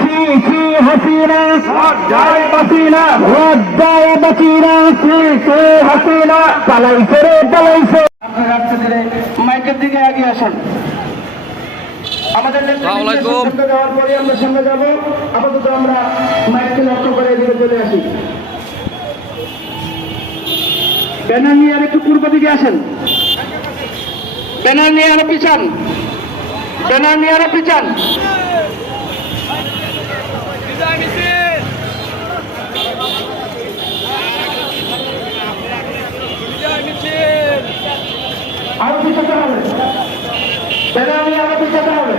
ফি ফি হাসিনা রাজ্জায় বাসিনা রাজ্জায় বাসিনা ফি ফি হাসিনা পালাইছে রে পালাইছে। আপনারা আজকে ধীরে মাইকের দিকে এগিয়ে আসেন। আমাদের নেতৃত্বে যাওয়ার পরে আমরা সঙ্গে যাব। আপাতত আমরা মাইককে লক্ষ্য করে এদিকে চলে আসি। ব্যানার নিয়ে আর একটু পূর্ব দিকে আসেন। ব্যানার নিয়ে আরো পিছান। ব্যানার নিয়ে আরো পিছান। আরো পিছাতে হবে। ব্যানার নিয়ে আরো পিছাতে হবে।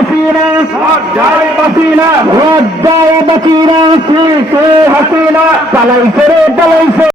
হাসিনা রাজ্জায় বাসিনা রাজ্জায় বাসিনা ফি ফি হাসিনা পালাইছে রে পালাইছে।